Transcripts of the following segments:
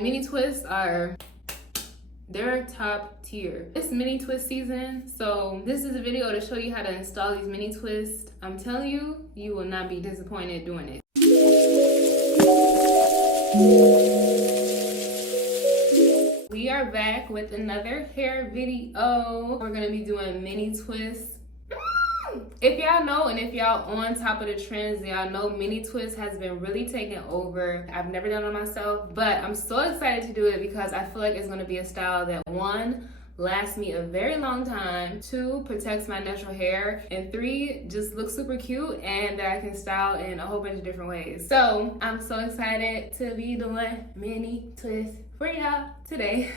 Mini twists they're top tier. It's mini twist season, so this is a video to show you how to install these mini twists. I'm telling you, you will not be disappointed doing it. We are back with another hair video. We're gonna be doing mini twists. If y'all know and if y'all on top of the trends, y'all know mini twist has been really taking over. I've never done it myself, but I'm so excited to do it because I feel like it's gonna be a style that one, lasts me a very long time, two, protects my natural hair, and three, just looks super cute and that I can style in a whole bunch of different ways. So I'm so excited to be doing mini twists for y'all today.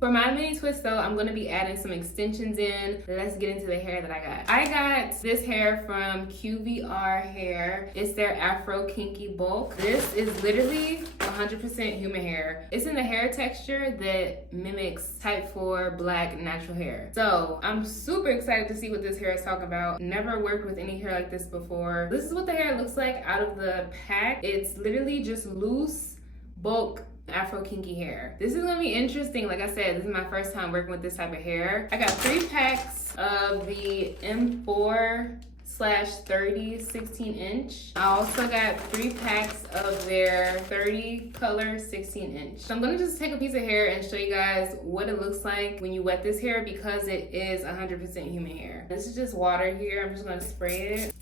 For my mini twist though, I'm gonna be adding some extensions in. Let's get into the hair that I got. I got this hair from QVR Hair. It's their Afro Kinky bulk. This is literally 100% human hair. It's in the hair texture that mimics type 4 black natural hair. So I'm super excited to see what this hair is talking about. Never worked with any hair like this before. This is what the hair looks like out of the pack. It's literally just loose bulk Afro Kinky hair. This is gonna be interesting. Like I said, this is my first time working with this type of hair. I got 3 packs of the M4/30 16-inch. I also got 3 packs of their 30 color 16-inch. So I'm gonna just take a piece of hair and show you guys what it looks like when you wet this hair because it is 100% human hair. This is just water here. I'm just gonna spray it.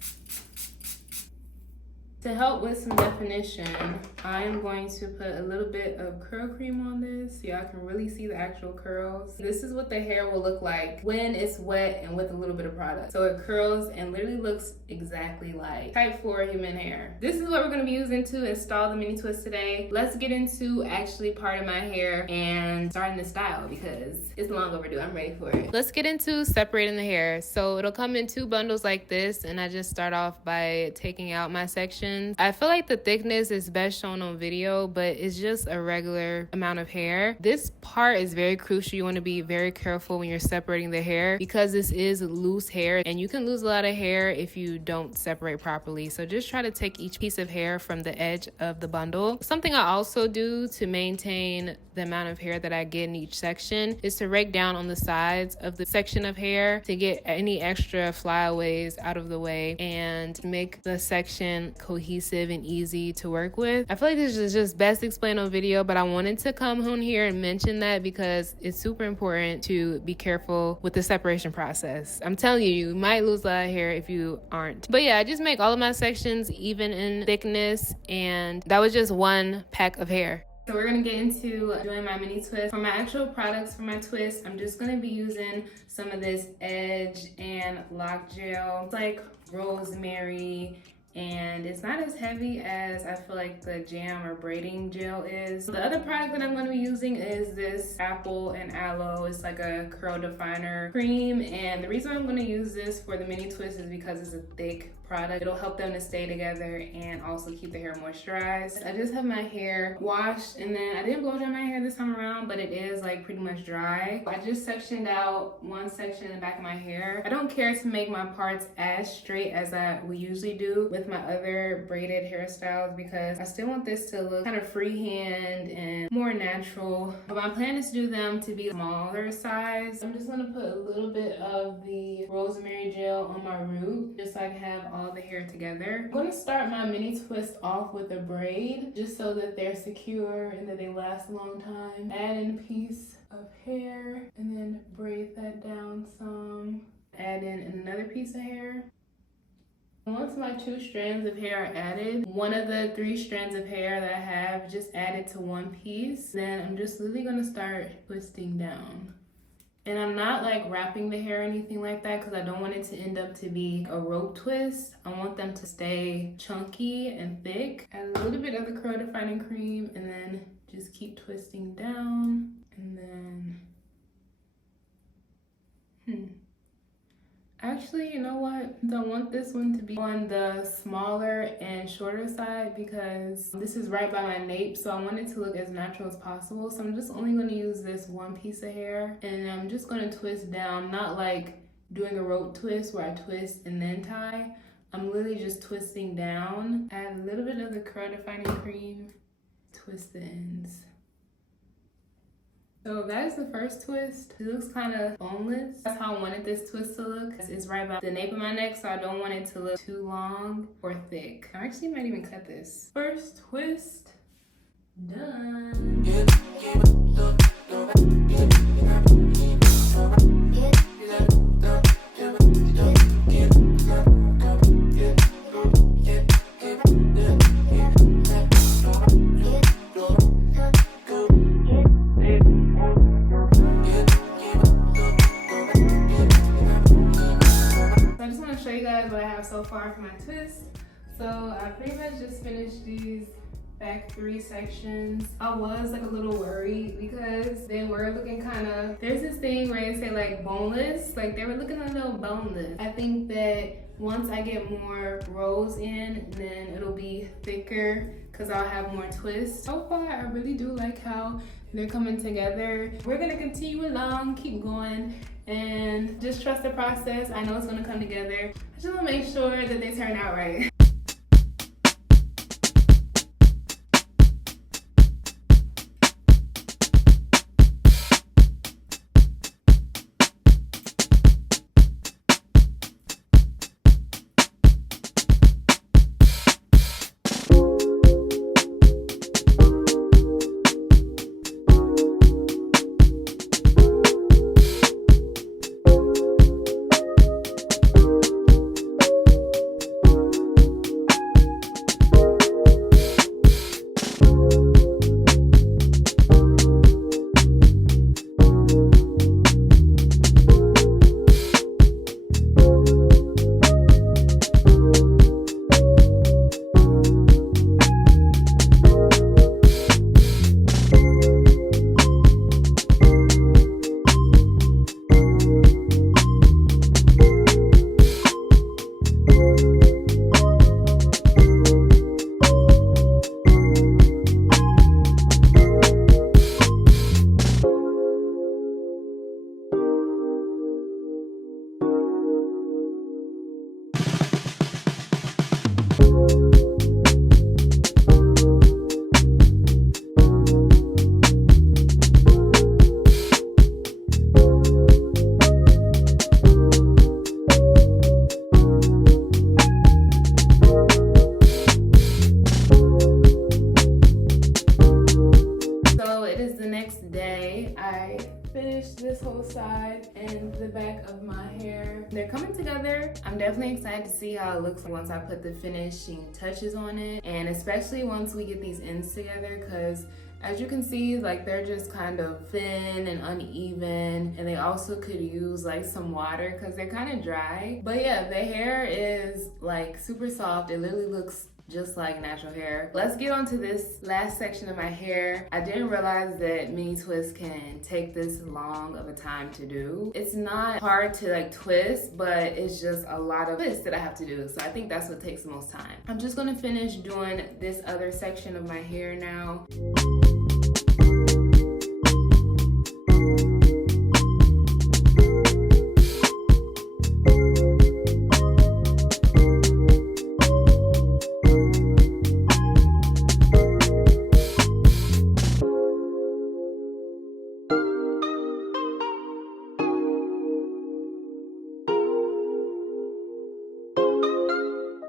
To help with some definition, I am going to put a little bit of curl cream on this so y'all can really see the actual curls. This is what the hair will look like when it's wet and with a little bit of product. So it curls and literally looks exactly like type 4 human hair. This is what we're gonna be using to install the mini twist today. Let's get into actually parting my hair and starting the style because it's long overdue. I'm ready for it. Let's get into separating the hair. So it'll come in 2 bundles like this, and I just start off by taking out my section. I feel like the thickness is best shown on video, but it's just a regular amount of hair. This part is very crucial. You want to be very careful when you're separating the hair because this is loose hair and you can lose a lot of hair if you don't separate properly. So just try to take each piece of hair from the edge of the bundle. Something I also do to maintain the amount of hair that I get in each section is to rake down on the sides of the section of hair to get any extra flyaways out of the way and make the section cohesive and easy to work with. I feel like this is just best explained on video, but I wanted to come on here and mention that because it's super important to be careful with the separation process. I'm telling you, you might lose a lot of hair if you aren't. But yeah, I just make all of my sections even in thickness, and that was just 1 pack of hair. So we're gonna get into doing my mini twist. For my actual products for my twist, I'm just gonna be using some of this Edge and Lock Gel. It's like rosemary, and it's not as heavy as I feel like the jam or braiding gel is. The other product that I'm going to be using is this apple and aloe. It's like a curl definer cream, and the reason I'm going to use this for the mini twist is because it's a thick product. It'll help them to stay together and also keep the hair moisturized. I just have my hair washed, and then I didn't blow dry my hair this time around, but it is like pretty much dry. I just sectioned out 1 section in the back of my hair. I don't care to make my parts as straight as I would usually do with my other braided hairstyles because I still want this to look kind of freehand and more natural. But my plan is to do them to be smaller size. I'm just gonna put a little bit of the rosemary gel on my root just so I can have all the hair together. I'm gonna start my mini twist off with a braid just so that they're secure and that they last a long time. Add in a piece of hair and then braid that down some. Add in another piece of hair. Once my 2 strands of hair are added, one of the 3 strands of hair that I have just added to 1 piece, then I'm just literally gonna start twisting down. And I'm not like wrapping the hair or anything like that because I don't want it to end up to be a rope twist. I want them to stay chunky and thick. Add a little bit of the curl defining cream and then just keep twisting down. And then, actually, you know what? I want this one to be on the smaller and shorter side because this is right by my nape, so I want it to look as natural as possible. So I'm just only going to use this 1 piece of hair, and I'm just going to twist down, not like doing a rope twist where I twist and then tie. I'm literally just twisting down. Add a little bit of the curl defining cream, twist the ends. So that is the first twist. It looks kind of boneless. That's how I wanted this twist to look. It's right about the nape of my neck, so I don't want it to look too long or thick. I actually might even cut this. First twist, done. What I have so far for my twist. So I pretty much just finished these back 3 sections. I was like a little worried because they were looking kind of, there's this thing where they say like boneless, like they were looking a little boneless. I think that once I get more rows in, then it'll be thicker because I'll have more twists. So far, I really do like how they're coming together. We're gonna continue along, keep going, and just trust the process. I know it's gonna come together. I just wanna make sure that they turn out right. This whole side and the back of my hair. They're coming together. I'm definitely excited to see how it looks once I put the finishing touches on it, and especially once we get these ends together, because as you can see, like they're just kind of thin and uneven, and they also could use like some water because they're kind of dry. But yeah, the hair is like super soft. It literally looks just like natural hair. Let's get on to this last section of my hair. I didn't realize that mini twists can take this long of a time to do. It's not hard to like twist, but it's just a lot of twists that I have to do. So I think that's what takes the most time. I'm just gonna finish doing this other section of my hair now.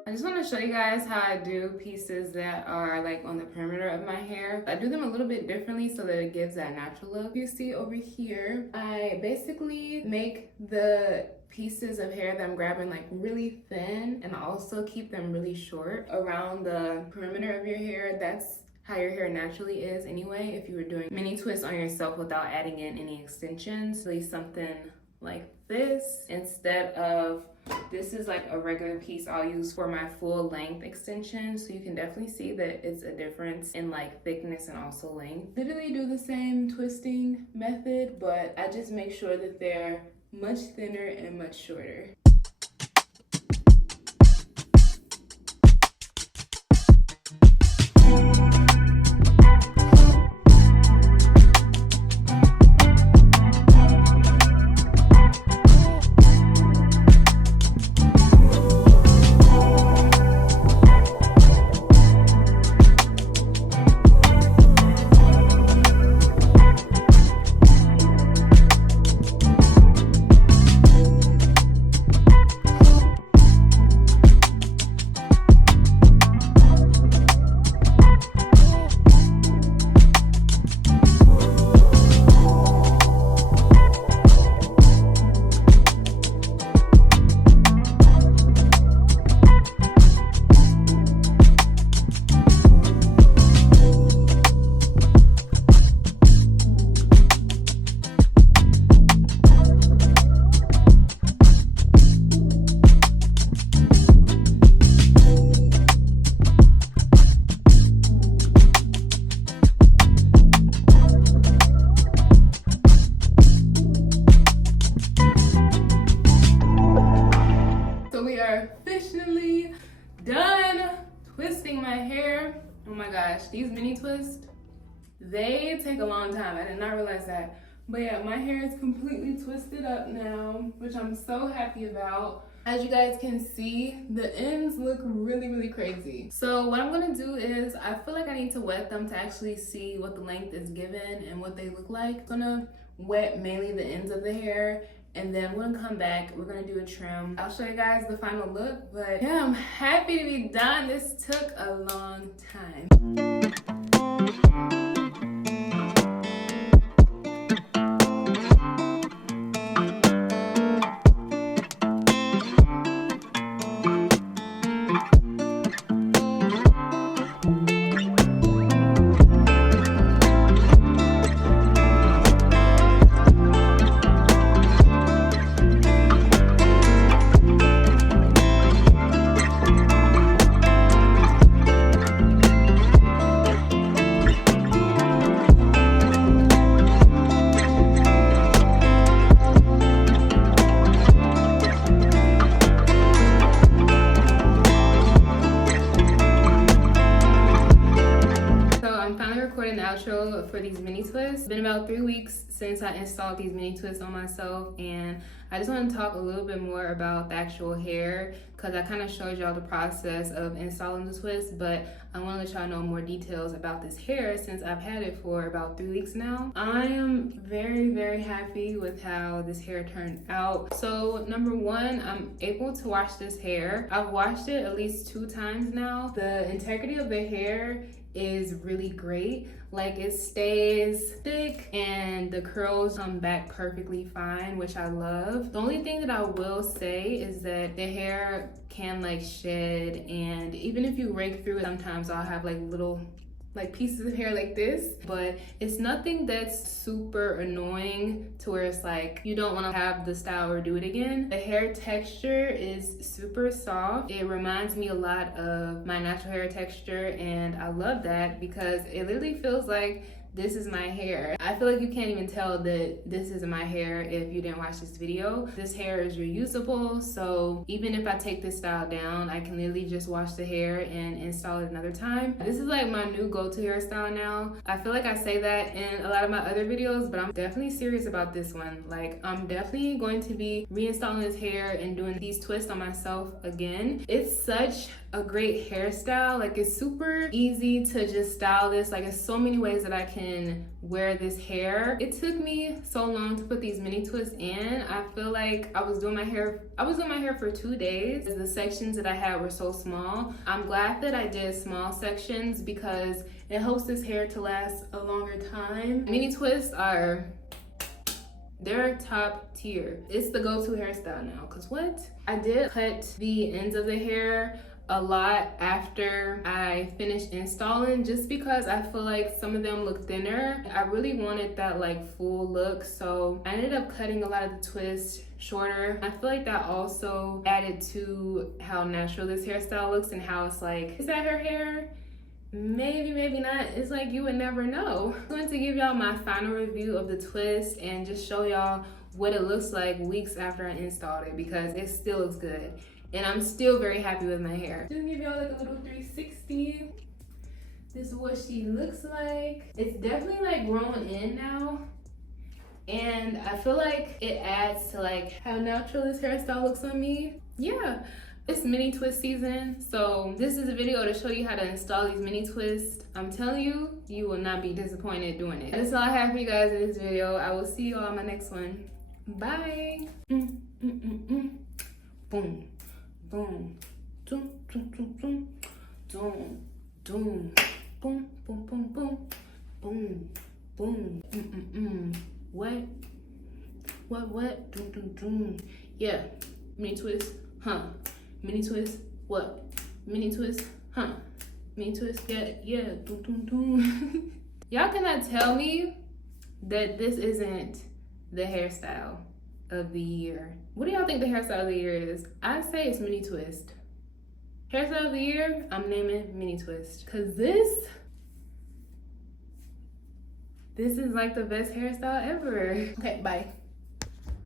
I just want to show you guys how I do pieces that are like on the perimeter of my hair. I do them a little bit differently so that it gives that natural look. You see over here, I basically make the pieces of hair that I'm grabbing like really thin, and I also keep them really short around the perimeter of your hair. That's how your hair naturally is anyway if you were doing mini twists on yourself without adding in any extensions. At least something like this instead of this is like a regular piece I'll use for my full length extension. So you can definitely see that it's a difference in like thickness and also length. Literally do the same twisting method, but I just make sure that they're much thinner and much shorter. these mini twists, they take a long time. I did not realize that. But yeah, my hair is completely twisted up now, which I'm so happy about. As you guys can see, the ends look really, really crazy. So what I'm gonna do is, I feel like I need to wet them to actually see what the length is given and what they look like. I'm gonna wet mainly the ends of the hair, and then we're gonna come back, we're gonna do a trim. I'll show you guys the final look, but yeah, I'm happy to be done. This took a long time. Recording the outro for these mini twists. It's been about 3 weeks since I installed these mini twists on myself, and I just want to talk a little bit more about the actual hair, because I kind of showed y'all the process of installing the twist, but I want to let y'all know more details about this hair since I've had it for about 3 weeks now. I am very, very happy with how this hair turned out. So number one, I'm able to wash this hair. I've washed it at least 2 times now. The integrity of the hair is really great. Like, it stays thick and the curls come back perfectly fine, which I love. The only thing that I will say is that the hair can like shed, and even if you rake through it, sometimes I'll have like little pieces of hair like this, but it's nothing that's super annoying to where it's like you don't want to have the style or do it again. The hair texture is super soft. It reminds me a lot of my natural hair texture, and I love that because it literally feels like this is my hair. I feel like you can't even tell that this is my hair if you didn't watch this video. This hair is reusable, so even if I take this style down, I can literally just wash the hair and install it another time. This is like my new go-to hairstyle now. I feel like I say that in a lot of my other videos, but I'm definitely serious about this one. Like, I'm definitely going to be reinstalling this hair and doing these twists on myself again. It's such a great hairstyle. Like, it's super easy to just style this. Like, there's so many ways that I can wear this hair. It took me so long to put these mini twists in. I feel like I was doing my hair for 2 days. The sections that I had were so small. I'm glad that I did small sections because it helps this hair to last a longer time. Mini twists they're top tier. It's the go-to hairstyle now, cause what? I did cut the ends of the hair a lot after I finished installing, just because I feel like some of them look thinner. I really wanted that like full look, so I ended up cutting a lot of the twists shorter. I feel like that also added to how natural this hairstyle looks and how it's like, is that her hair? Maybe, maybe not. It's like you would never know. I'm going to give y'all my final review of the twist and just show y'all what it looks like weeks after I installed it, because it still looks good. And I'm still very happy with my hair. Just give y'all like a little 360. This is what she looks like. It's definitely like growing in now. And I feel like it adds to like how natural this hairstyle looks on me. Yeah, it's mini twist season. So this is a video to show you how to install these mini twists. I'm telling you, you will not be disappointed doing it. That's all I have for you guys in this video. I will see you all in my next one. Bye. Boom. Boom, doom, doom, doom, doom, doom, doom, boom, boom, boom, boom, boom, boom, what, doom, doom, doom, yeah, mini twist, huh, mini twist, what, mini twist, huh, mini twist, yeah, doom, doom, doom. Y'all cannot tell me that this isn't the hairstyle of the year. What do y'all think the hairstyle of the year is? I say it's mini twist. Hairstyle of the year, I'm naming mini twist. Cause this is like the best hairstyle ever. Okay, bye.